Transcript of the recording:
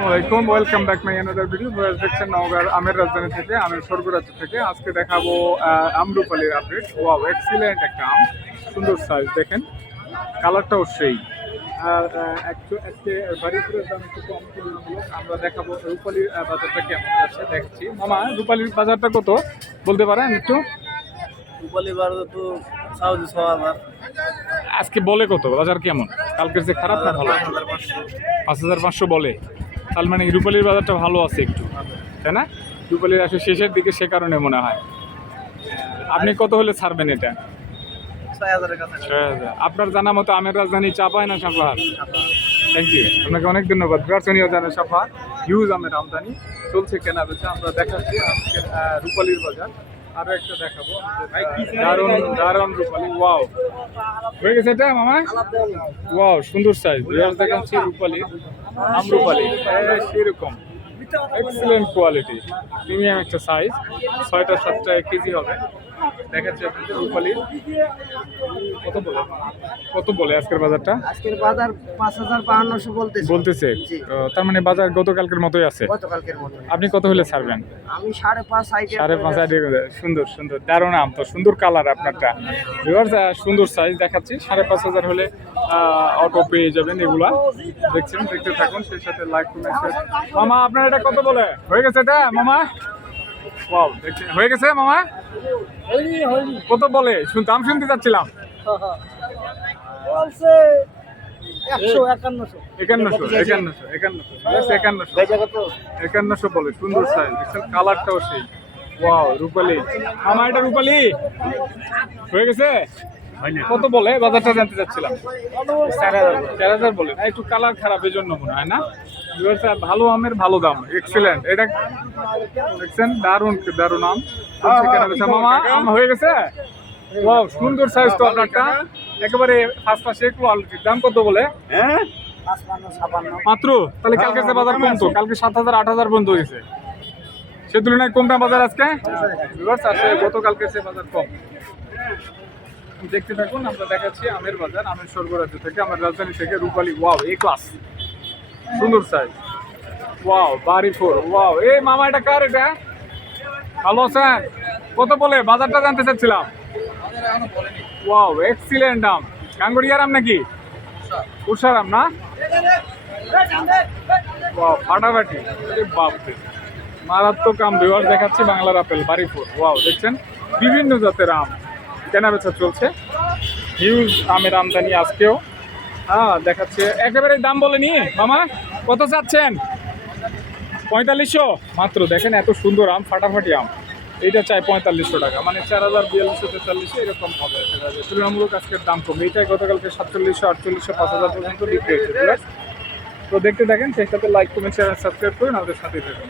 আসসালামাইকুম welcome back my another video বয়স দেখছেন নওগাঁর আমের রাজধানী থেকে আমের স্বর্গরাজ্য থেকে আজকে দেখাবো আমরুপালির আপডেট ওয়াও এক্সিলেন্ট একটা আম। সুন্দর সাইজ দেখেন। কালারটাও সেই। আর actu- আজকে বাড়িপুরের দাম একটু কম তুলনামূলক আমরা দেখাবো রূপালির বাজারটা কেমন আছে দেখছি। মামা রূপালির বাজারটা কত? বলতে পারেন একটু? রূপালী বাজার তো সাউদি ছ হাজার আজকে বলে কত? বাজার কেমন? কালকের যে খারাপ না ভালো? পাঁচ হাজার পাঁচশো বলে। তার মানে রূপালির বাজারটা ভালো আছে একটু তাই না? রুপালির আসলে শেষের দিকে সে কারণে মনে হয়। আপনি কত হলে ছাড়বেন এটা। আপনার জানা মতো আমের রাজধানী চাপায় না সাপাহার থ্যাংক ইউ আপনাকে অনেক ধন্যবাদ। দর্শনীয় জানা সাফা হিউজ আমের আমদানি। চলছে কেনা বেচা। আমরা দেখাচ্ছি রূপালির বাজার। আরও একটা দেখাবো। দারুণ দারুণ রূপালি। ওয়াও হয়ে গেছে এটা মামা? ওয়াও সুন্দর সাইজ দেখাচ্ছি রূপালি। আমরুপালি সেরকম। এক্সেলেন্ট কোয়ালিটি প্রিমিয়াম একটা সাইজ ছয়টা সাতটা কেজি হবে। দেখাচ্ছি আপনাদের রূপালি। কত বলে? কত বলে আজকের বাজারটা? আজকের বাজার পাঁচ হাজার বাহান্নশো বলতেছে। বলতেছে। তার মানে বাজার গতকালকের মতোই আছে? গতকালকের মতো আপনি কত হলে ছাড়বেন? আমি সাড়ে পাঁচ সাইডে সাড়ে পাঁচ আইডিয়া সুন্দর সুন্দর। দারুণ আম তো সুন্দর কালার আপনারটা। ভিউয়ার্স, সুন্দর সাইজ দেখাচ্ছি। সাড়ে পাঁচ হাজার হলে অটো পেয়ে যাবেন এগুলা। দেখছেন দেখতে থাকুন। সেই সাথে লাইক কমেন্ট মামা আপনার এটা কত বলে? হয়ে গেছে এটা? মামা? হয়ে গেছে মামা? কত বলে? শুন দাম শুনতে চাচ্ছিলাম। বলছে একান্নশো। বলে সুন্দর সাইজ দেখছেন কালারটাও সেই। ওয়াও রূপালি। মামা এটা রূপালি? হয়ে গেছে? কত বলে? বাজারটা জানতে চাচ্ছিলাম। চার হাজার। বলে। একটু কালার খারাপ এই জন্য মনে হয় না? ভালো আমের ভালো দাম এক্সেলেন্ট এটা দেখছেন দারুণ দারুণ আম। চলছে কেনা মামা? আম হয়ে গেছে? ওয়াও সুন্দর সাইজ তো আপনারটা। একেবারে ফার্স্ট ক্লাস এক কোয়ালিটির দাম কত বলে? ছাপান্ন মাত্র? তাহলে কালকে যে বাজার কমতো? কালকে সাত হাজার আট হাজার পর্যন্ত গেছে সে তুলনায় কম দাম বাজার আজকে? গতকালকে সে বাজার কম। দেখতে থাকুন আমরা দেখাচ্ছি আমের বাজার আমের স্বর্গরাজ্য থেকে আমার রাজধানী থেকে রূপালী। ওয়াও এ ক্লাস সুন্দর সাইজ ওয়াও বাড়ি ফোর ওয়াও এই মামা এটা কার এটা? ভালো আছেন কত বলে? বাজারটা জানতে চাচ্ছিলাম। ওয়াও এক্সিলেন্ট দাম। গাঙ্গুরিয়ার আম নাকি? উষার আম। না? ওয়াও ফাটাফাটি। বাপরে। মারাত্মক আম বিভার দেখাচ্ছি বাংলার আপেল বাড়িপুর ওয়াও দেখছেন? বিভিন্ন জাতের আম। কেনা বেচা চলছে। হিউজ আমের আমদানি আজকেও। হ্যাঁ দেখাচ্ছে। একেবারে দাম বলেনি। মামা, কত চাচ্ছেন? পঁয়তাল্লিশশো? মাত্র, দেখেন এত সুন্দর আম, ফাটাফাটি আম। এইটা চাই পঁয়তাল্লিশশো টাকা। মানে চার হাজার, বিয়াল্লিশশো, তেতাল্লিশশো, এরকম হবে। তুলনামূলক আজকের দাম কমবে এটাই গতকালকে সাতচল্লিশশো, আটচল্লিশশো, পাঁচ হাজার পর্যন্ত বিক্রি হয়েছে? তো দেখতে সেই সাথে লাইক কমেন্ট শেয়ার সাবস্ক্রাইব করুন। আমাদের সাথে থাকুন।